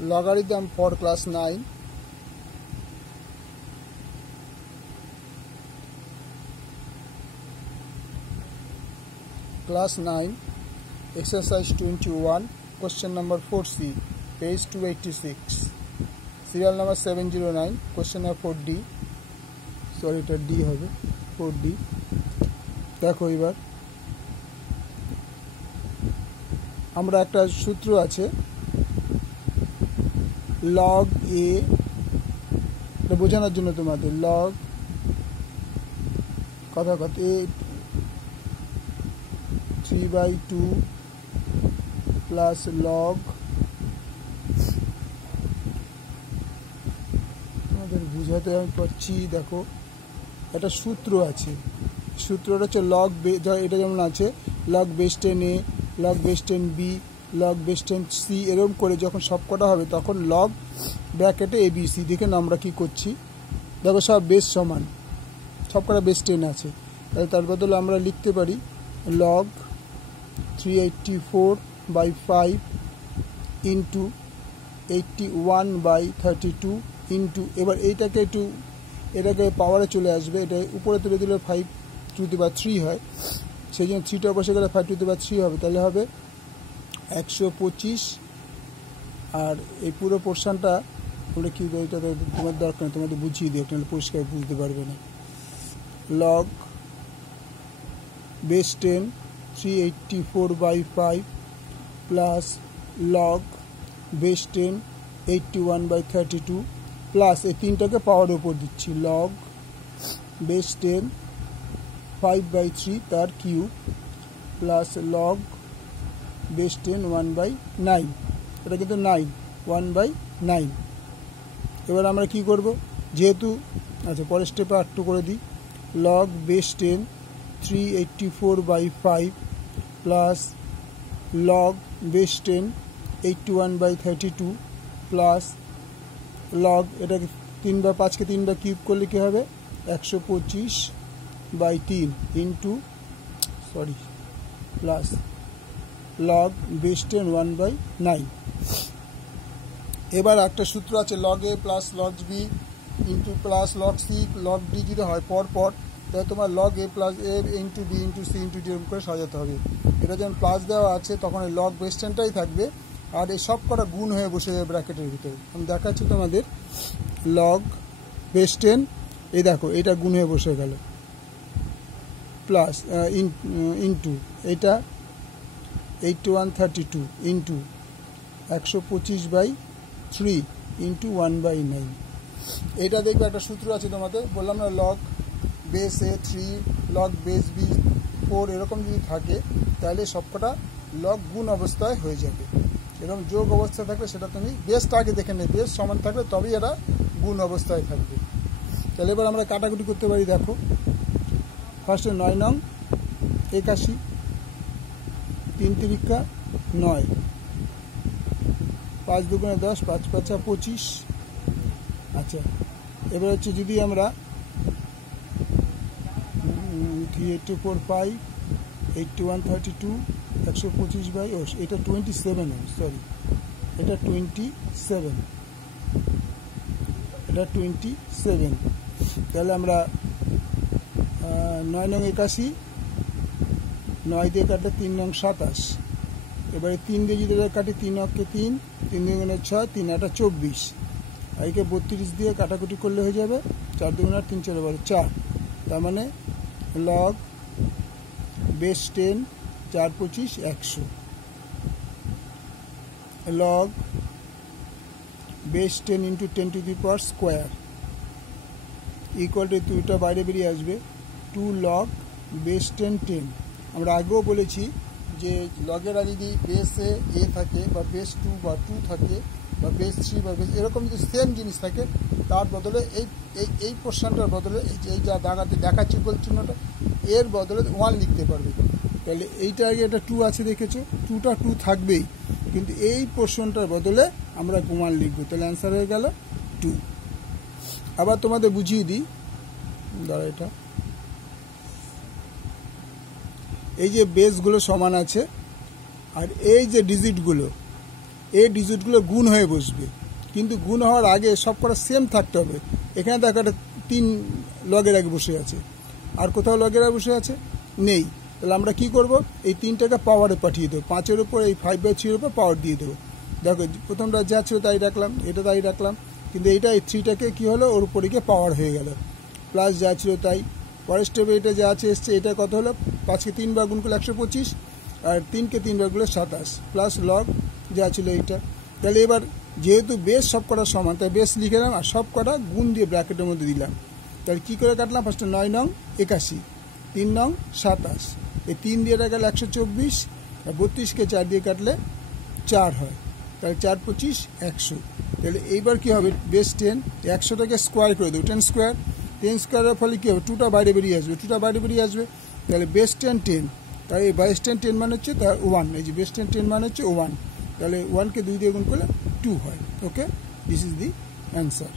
logarithm for class 9. Class 9, exercise 21, question number 4C, page 286, serial number 709, question number 4D, sorry এটা D হবে, 4D, দেখো এবার আমরা একটা সূত্র আছে log a, এটা বোঝানোর জন্য তোমাদের log কথা a 3/2 plus log তোমাদের বুঝাতে আমি পারছি দেখো একটা সূত্র আছে সূত্রটা হচ্ছে log এটা যেমন আছে log base 10a log base 10b log base 10c এরকম করে যখন সবকটা হবে তখন log ব্র্যাকেটে abc দেখেন আমরা কি করছি দেখো সব বেস সমান সবকটা বেস 10 আছে তাহলে তার বদলে আমরা লিখতে পারি log 384/5 into 81/32 into এবার এটাকে পাওয়ারে চলে আসবে এটা উপরে তুলে দিলে 5^3 হয় সেই জন্য 3টা বসে গেলে 5^3 হবে তাহলে হবে 125 আর এই পুরো পোরশনটা আমরা কি এটা তোমার দরকার নেই তোমাদের বুঝিয়ে দিই আপনারা পরিষ্কার বুঝতে পারবে না log base 10 384/5 plus log base 10 81/32 plus এই তিনটাকে পাওয়ার উপর দিচ্ছি log base 10 5/3 তার কিউব plus log base 10 1/9 এটা কিন্তু 9 1/9 এবার আমরা কি করব যেহেতু আচ্ছা পরের স্টেপে আর2 করে দিই log base 10 384/5 plus log base 10 81/32 plus log এটাকে 3 বা 5 কে 3 বার কিউব করলে কি হবে 125/3 into plus log base 10 1/9 এবার একটা সূত্র আছে log a plus log b into plus log c log d যদি হয় পর তাহলে তোমার log a plus a into b into c into d এরকম করে সাজাতে হবে এটা যখন প্লাস দেওয়া আছে তখন এই log base 10টাই থাকবে আর এই সব কটা গুণ হয়ে বসে যাবে ব্র্যাকেটের ভিতরে আমি দেখাচ্ছি তোমাদের log base 10 এই দেখো এটা গুণ হয়ে বসে গেল প্লাস ইনটু এটা 81/32 ইনটু 125/3 ইনটু 1/9 এটা দেখবে একটা সূত্র আছে তোমাদের বললাম না log base a 3 log base b 4 এরকম যদি থাকে তাহলে সবকটা log গুণ অবস্থায় হয়ে যাবে এরকম যোগ অবস্থায় থাকলে সেটা তুমি বেসটা আগে দেখে নেবে বেস সমান থাকলে তবেই এটা গুণ অবস্থায় থাকবে তাহলে এবার আমরা কাটাকুটি করতে পারি দেখো ফার্স্টে 9 নং 81 3 তিরিকা 9 5 দুগুণে 10 5 5 25 আচ্ছা এবার হচ্ছে যদি আমরা 384/5 81/32 125 এটা 27 সরি এটা 27 তাহলে আমরা 9 নং 81 9 দিয়ে কাটলে 3 নং 27 এবারে 3 দিয়ে যদি কাটি 3 অক্ষে 3 দুগুণে 6 3 8 24 আর একে 32 দিয়ে কাটাকুটি করলে হয়ে যাবে 4 দুগুণে 3 4 4 তার মানে log base 10 4 25 100 log base 10 into 10 to the power square equal to 2টা বাইরে বেরিয়ে আসবে 2 log base 10 10 আমরা আগেও বলেছি যে লগের আগে যদি বেসে a থাকে বা বেস 2 বা 2 থাকে বা বেস 3 বা বেস এরকম যদি সেম জিনিস থাকে তার বদলে এই পোরশনটার বদলে এই যা দাগাতে দেখাচ্ছি গোল চিহ্নটা এর বদলে 1 লিখতে পারবে তাহলে এইটা আগে এটা 2 আছে দেখেছো 2টা 2 থাকবেই কিন্তু এই পোরশনটার বদলে আমরা 1 লিখব তাহলে অ্যান্সার হয়ে গেল 2 আবার তোমাদের বুঝিয়ে দিই দাঁড়া এটা এই যে বেসগুলো সমান আছে আর এই যে ডিজিটগুলো এই ডিজিটগুলো গুণ হয়ে বসবে, কিন্তু গুণ হওয়ার আগে সব কটা সেম থাকতে হবে। এখানে দেখো একটা 3 লগের আগে বসে আছে, আর কোথাও লগের আগে বসে আছে নেই। তাহলে আমরা কি করব, এই 3টাকে পাওয়ারে পাঠিয়ে দেবো, 5-এর উপর এই 5/3 উপর পাওয়ার দিয়ে দেবো। দেখো প্রথমটা যা ছিল তাই রাখলাম, এটা তাই রাখলাম, কিন্তু এইটা এই 3টাকে কী হলো, ওর উপরে গিয়ে পাওয়ার হয়ে গেল, প্লাস যা ছিল তাই। পরের স্টেপে এটা যা আছে এসছে, এটা কত হলো, 5কে 3 বার গুণ করলে 125, আর 3কে 3 বার করলে 27, প্লাস লগ যা ছিল এইটা। তাহলে এবার যেহেতু বেস সব কটা সমান, তাই বেস লিখে দিলাম, আর সব কটা গুণ দিয়ে ব্র্যাকেটের মধ্যে দিলাম। তাহলে কী করে কাটলাম, ফার্স্টে 9 নং 81, 3 নং 27, এই 3 দিয়ে গেলে 124, আর 32কে 4 দিয়ে কাটলে 4 হয়, তাহলে 4 25 100। তাহলে এইবার কী হবে, বেস 10, 100টাকে স্কোয়ার করে দেবো, 10 স্কোয়ার, 10 স্কোয়ারের ফলে কী হবে, 2টা বাইরে বেরিয়ে আসবে, 2টা বাইরে বেরিয়ে আসবে। তাহলে বেস 10 10, তাই এই বেস 10 10 মানে হচ্ছে তার 1, এই যে বেস 10 10 মানে হচ্ছে 1, তাহলে 1কে 2 দিয়ে গুণ করলে 2 হয়। ওকে, দিস ইজ দি অ্যান্সার।